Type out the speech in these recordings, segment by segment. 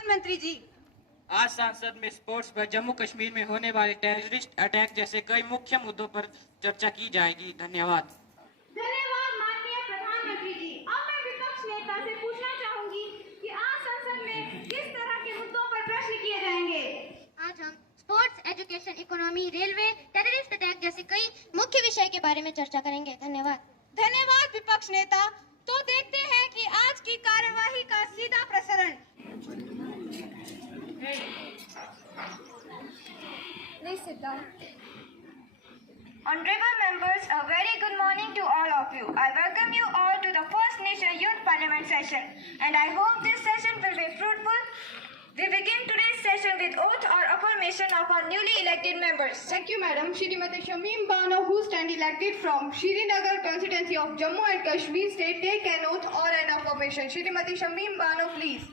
प्रधानमंत्री जी, आज संसद में स्पोर्ट्स पर जम्मू कश्मीर में होने वाले टेररिस्ट अटैक जैसे कई मुख्य मुद्दों पर चर्चा की जाएगी। धन्यवाद। धन्यवाद माननीय प्रधानमंत्री जी। अब मैं विपक्ष नेता से पूछना चाहूंगी कि आज संसद में किस तरह के मुद्दों पर प्रश्न किए जाएंगे। आज हम sports, education, economy, railway, terrorist attack जैसे कई मुख्य विषय के बारे में चर्चा करेंगे। धन्यवाद। धन्यवाद विपक्ष नेता। तो देखते हैं कि आज की कार्यवाही का सीधा प्रसारण। Please sit down. Honorable members, a very good morning to all of you. I welcome you all to the First Nation Youth Parliament session, and I hope this session will be fruitful. We begin today's session with oath or affirmation of our newly elected members. Thank you, Madam. Shrimati Shamim Bano, who stand elected from Srinagar constituency of Jammu and Kashmir State, take an oath or an affirmation. Shrimati Shamim Bano, please.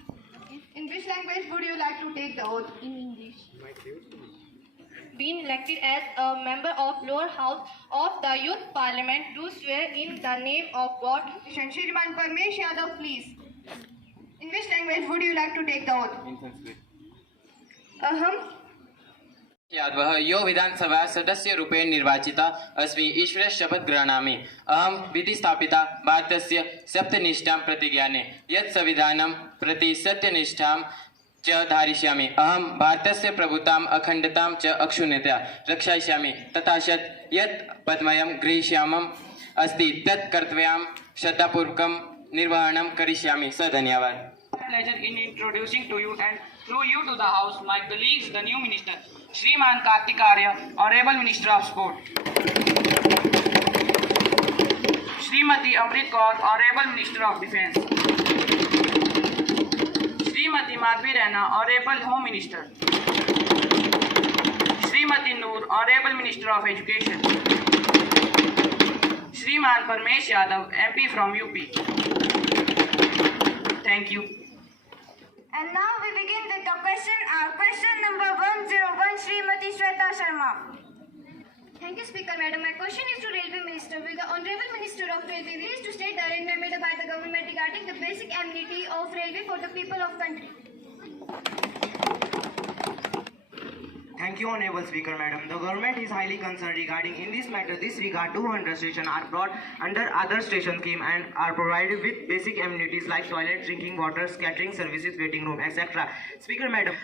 In which language would you like to take the oath? In English. Being elected as a member of lower house of the youth parliament, do swear in the name of God. Shriman Parmesh Yadav, please. In which language would you like to take the oath? In Sanskrit. यादवः यो विधानसभा सदस्य रूपेण निर्वाचिता अस्मि ईश्वर शपथ गृह्णामि अहं विधिस्थापिता भारतस्य सत्यनिष्ठां प्रतिज्ञाने यत् संविधानं प्रति सत्यनिष्ठां च धारयिष्यामि अहं भारतस्य प्रभुताम् अखण्डतां च अक्षुण्णता रक्षयिष्यामि तथा च यत् पदमयं गृहीष्यामम् अस्ति तत् कर्तव्यं श्रद्धापूर्वकं निर्वहणं करिष्यामि। धन्यवाद। Pleasure in introducing to you and through you to the House my colleagues, the new minister, Shriman Kartik Arya, Honorable Minister of Sport. Shrimati Amrit Kaur, Honorable Minister of Defence. Shrimati Madhvi Raina, Honorable Home Minister. Shrimati Noor, Honorable Minister of Education. Shriman Parmesh Yadav, MP from UP. Thank you. And now we begin with the question number 101, Srimati Shweta Sharma. Thank you, Speaker Madam. My question is to Railway Minister. Will the Honorable Minister of Railway please to state the arrangement made by the government regarding the basic amenity of railway for the people of country? Thank you, Honorable Speaker Madam. The government is highly concerned regarding in this matter. This regard 200 stations are brought under other station scheme and are provided with basic amenities like toilet, drinking water, catering services, waiting room, etc. Speaker Madam,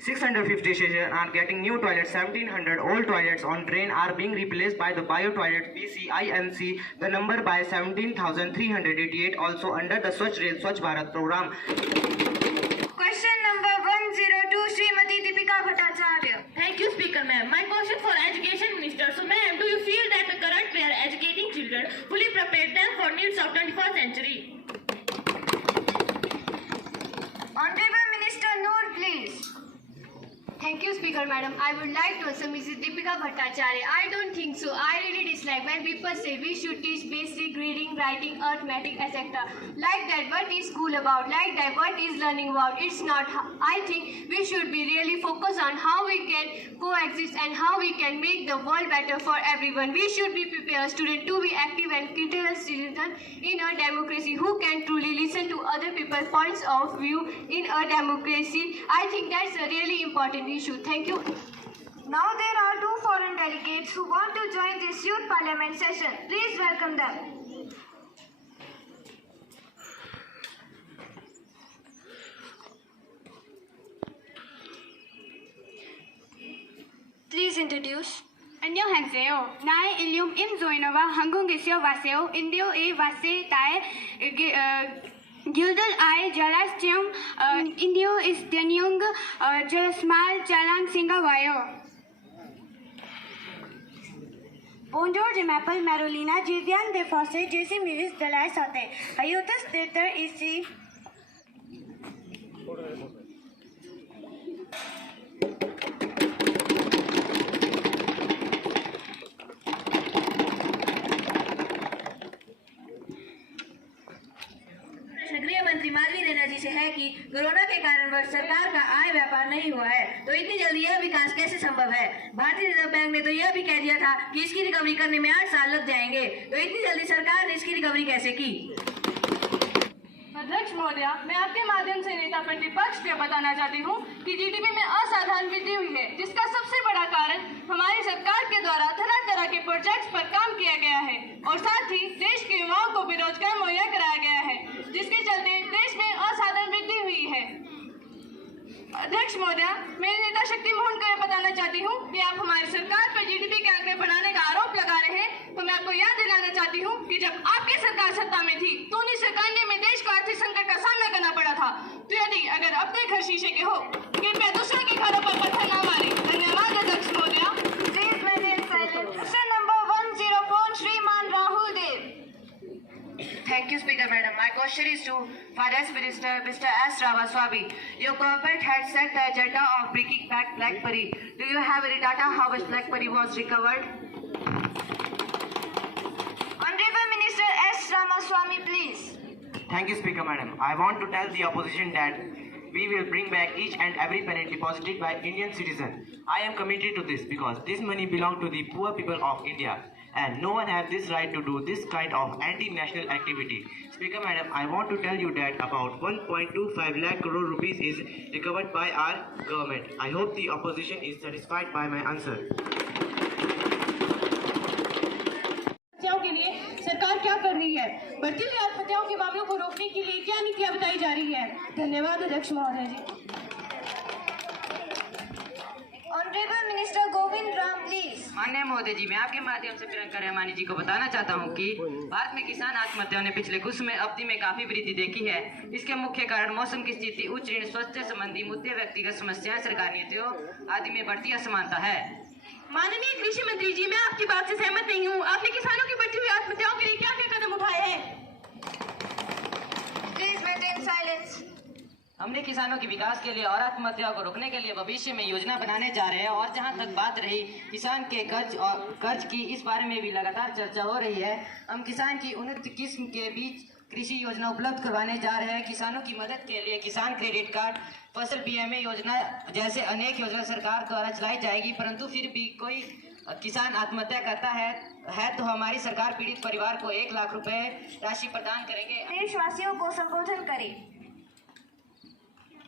650 stations are getting new toilets, 1700 old toilets on train are being replaced by the bio toilets PCINC, the number by 17,388 also under the Swachh Rail Swachh Bharat program. Question number 102, Srimati Deepika Bhattacharya. Thank you, Speaker Ma'am. My question for Education Minister. So, Ma'am, do you feel that the current way of educating children fully prepared them for needs of 21st century? Honorable Minister Noor, please. Thank you, Speaker Madam. I would like to answer Mrs. Deepika Bhattacharya. I don't think so. I really dislike when people say we should teach basic reading, writing, arithmetic, etc. Like that, what is school about? Like that, what is learning about? It's not. I think we should be really focused on how we can coexist and how we can make the world better for everyone. We should be prepared students to be active and critical citizens in a democracy who can truly listen to other people's points of view in a democracy. I think that's a really important issue. Thank you. Now there are two foreign delegates who want to join this youth parliament session. Please welcome them. Please introduce. 안녕하세요. 나의 이름 임조인어와 한국에서 왔어요. 인도에 왔을 때 Gildal I Jalasjam Indio is Danyung Jalasmal Jalan Singawayo. Bonjour, je m'appelle Marolina, je viens de France, je suis ministre de la Santé. Ayutas d'être ici. गृह मंत्री माधवी रैना जी से है कि corona के कारणवश सरकार का आय व्यापार नहीं हुआ है, तो इतनी जल्दी यह विकास कैसे संभव है? भारतीय रिजर्व बैंक ने तो यह भी कह दिया था कि इसकी रिकवरी करने में 8 साल लग जाएंगे, तो इतनी जल्दी सरकार ने इसकी रिकवरी कैसे की? अध्यक्ष महोदया, मैं आपके माध्यम से नेता प्रतिपक्ष को बताना चाहती हूँ कि जीडीपी में असाधारण वृद्धि हुई है, जिसका सबसे बड़ा कारण हमारी सरकार के द्वारा तरह तरह के प्रोजेक्ट्स पर काम किया गया है और साथ ही देश के युवाओं को बेरोजगार मुहैया कराया गया है, जिसके चलते देश में असाधारण वृद्धि हुई है। अध्यक्ष महोदया, मैं नेता शक्ति मोहन को यह बताना चाहती हूँ कि आप हमारी सरकार पर जीडीपी के आंकड़े बढ़ाने का आरोप लगा रहे हैं, तो मैं आपको याद दिलाना चाहती हूँ कि जब आपकी सरकार सत्ता में थी तो उन्हीं सरकार ने में देश को आर्थिक संकट का सामना करना पड़ा था। तो यदि अगर अपने घर शीशे के हो, कृपया दूसरों के घरों पर पत्थर न मारे। धन्यवाद अध्यक्ष महोदया। Please maintain silence. Question number 104, Shriman Rahul Dev. Thank you, Speaker Madam. My question is to Finance Minister Mr. S. Ramaswamy. Your government had set the agenda of bringing back black money. Do you have any data how much black money was recovered? Honorable Minister S. Ramaswamy, please. Thank you, Speaker Madam. I want to tell the opposition that we will bring back each and every penny deposited by Indian citizens. I am committed to this because this money belongs to the poor people of India, and no one has this right to do this kind of anti-national activity. Speaker Madam, I want to tell you that about 1.25 lakh crore rupees is recovered by our government. I hope the opposition is satisfied by my answer. के लिए सरकार क्या कर रही है? बढ़ती हुई आत्महत्याओं के मामलों को रोकने के लिए क्या नीतियां बताई जा रही है? धन्यवाद अध्यक्ष महोदय जी। Honorable Minister Govind Ram, please. माननीय महोदय जी, मैं आपके माध्यम से प्रियंका रहमानी जी को बताना चाहता हूं कि भारत में किसान आत्महत्याओं ने पिछले कुछ समय अवधि में काफी वृद्धि देखी है। इसके मुख्य कारण मौसम की स्थिति, उच्च ऋण, स्वास्थ्य संबंधी मुद्दे, व्यक्तिगत समस्याएं, सरकारी नीतियों आदि में बढ़ती असमानता है। माननीय कृषि मंत्री जी, मैं आपकी बात से सहमत नहीं हूँ। आपने किसानों की बढ़ती हुई आत्महत्याओं के लिए क्या क्या कदम उठाए हैं? Please maintain silence. हमने किसानों के विकास के लिए और आत्महत्याओं को रोकने के लिए भविष्य में योजना बनाने जा रहे हैं। और जहां तक बात रही किसान के कर्ज की, इस बारे में भी लगातार चर्चा हो रही है। हम किसान की उन्नत किस्म के बीच कृषि योजना उपलब्ध करवाने जा रहे हैं। किसानों की मदद के लिए किसान क्रेडिट कार्ड, फसल बीमा योजना जैसे अनेक योजना सरकार द्वारा चलाई जाएगी। परंतु फिर भी कोई किसान आत्महत्या करता है तो हमारी सरकार पीड़ित परिवार को 1 लाख रुपए राशि प्रदान करेंगे। देशवासियों को संबोधन करें।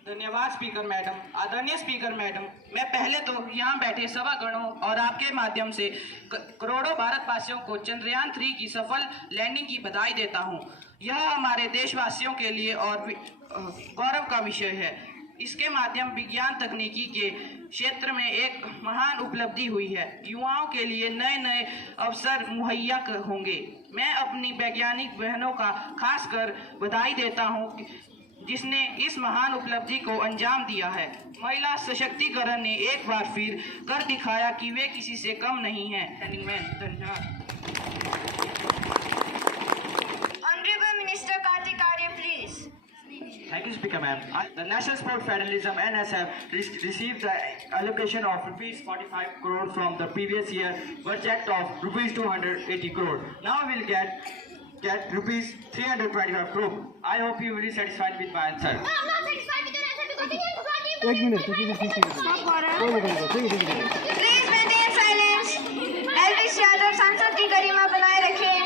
धन्यवाद स्पीकर मैडम। आदरणीय स्पीकर मैडम, मैं पहले तो यहाँ बैठे सभागणों और आपके माध्यम से करोड़ों भारतवासियों को चंद्रयान 3 की सफल लैंडिंग की बधाई देता हूँ। यह हमारे देशवासियों के लिए और गौरव का विषय है। इसके माध्यम विज्ञान तकनीकी के क्षेत्र में एक महान उपलब्धि हुई है। युवाओं के लिए नए नए अवसर मुहैया होंगे। मैं अपनी वैज्ञानिक बहनों का खासकर बधाई देता हूँ जिसने इस महान उपलब्धि को अंजाम दिया है। महिला सशक्तिकरण ने एक बार फिर कर दिखाया कि वे किसी से कम नहीं हैं। धन्यवाद। Honorable Minister Kartik Arya, please. Thank you, Speaker Ma'am. The National Sport Federalism (NSF) received the allocation of rupees 45 crore from the previous year budget of rupees 280 crore. Now we'll get rupees 325 crore. I hope you will be satisfied with my answer. No, I'm not satisfied with your answer because you Please maintain silence. Elvis Yadav, सांसद की गरिमा बनाए रखें।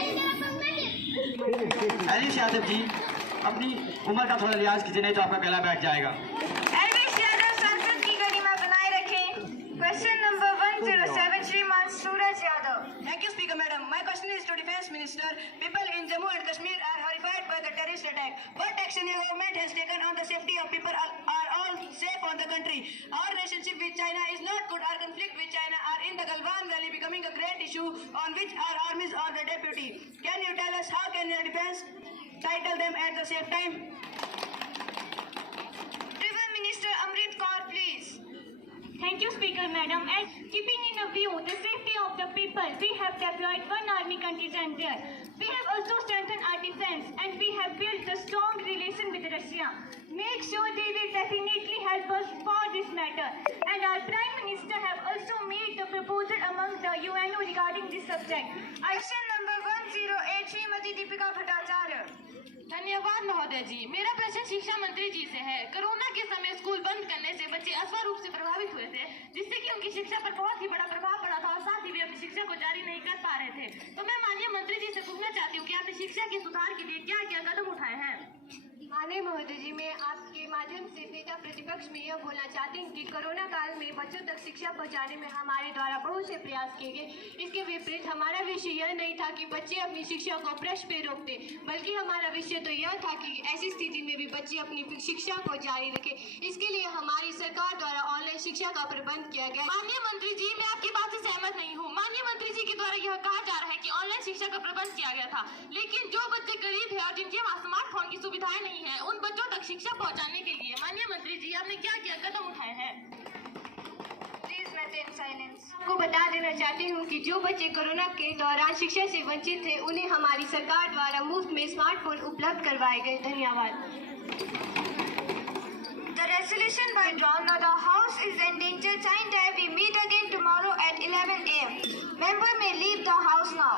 Eilish Yadav ji, अपनी उम्र का थोड़ा लिहाज कीजिए, नहीं तो आपका गला बैठ जाएगा। Elvis Yadav, सांसद की गरिमा बनाए रखें। Question number 107, Shriman Suraj Yadav. Thank you, Speaker Madam. My question is to Defence Minister. People in Jammu and Kashmir are horrified by the terrorist attack. What action your government has taken on the safety of people are all safe on the country? Our relationship with China is not good. Our conflict with China are in the Galwan Valley becoming a great issue on which our armies are the deputy. Can you tell us how can your defence title them at the same time? Honorable Minister Amrit Kaur, please. Thank you, Speaker Madam. And keeping in view the safety of the people, we have deployed one army contingent there. We have also strengthened our defense and we have built a strong relation with Russia. Make sure they will definitely help us for this matter. And our Prime Minister have also made the proposal among the UNO regarding this subject. Question number 108, Srimati Deepika Bhattacharya. धन्यवाद महोदय जी। मेरा प्रश्न शिक्षा मंत्री जी से है। Corona के समय स्कूल बंद करने से बच्चे अनिवार्य रूप से प्रभावित हुए थे, जिससे कि उनकी शिक्षा पर बहुत ही बड़ा प्रभाव पड़ा था और साथ ही वे अपनी शिक्षा को जारी नहीं कर पा रहे थे। तो मैं माननीय मंत्री जी से पूछना चाहती हूँ कि आपने शिक्षा के सुधार के लिए क्या क्या कदम उठाए हैं? माननीय महोदय जी, मैं आपके माध्यम से नेता प्रतिपक्ष में यह बोलना चाहती हूँ कि कोरोना काल में बच्चों तक शिक्षा पहुँचाने में हमारे द्वारा बहुत से प्रयास किए गए। इसके विपरीत हमारा विषय यह नहीं था कि बच्चे अपनी शिक्षा को प्रश्न पे रोक दें, बल्कि हमारा विषय तो यह था कि ऐसी स्थिति में भी बच्चे अपनी शिक्षा को जारी रखें। इसके लिए हमारी सरकार द्वारा ऑनलाइन शिक्षा का प्रबंध किया गया। माननीय मंत्री जी, मैं आपकी बात से सहमत नहीं हूँ। माननीय मंत्री जी के द्वारा यह कहा जा रहा है कि ऑनलाइन शिक्षा का प्रबंध किया गया था, लेकिन जो बच्चे गरीब है और जिनके पास स्मार्टफोन की सुविधाएं नहीं है, उन बच्चों तक शिक्षा पहुंचाने के लिए माननीय मंत्री जी आपने क्या क्या कदम उठाए हैं? Please maintain silence. आपको बता देना चाहती हूँ कि जो बच्चे कोरोना के दौरान शिक्षा से वंचित थे, उन्हें हमारी सरकार द्वारा मुफ्त में स्मार्टफोन उपलब्ध करवाए गए। धन्यवाद। The resolution by drawn. Now the House is endangered. Time that we meet again tomorrow at 11 a.m. Member may leave the House now.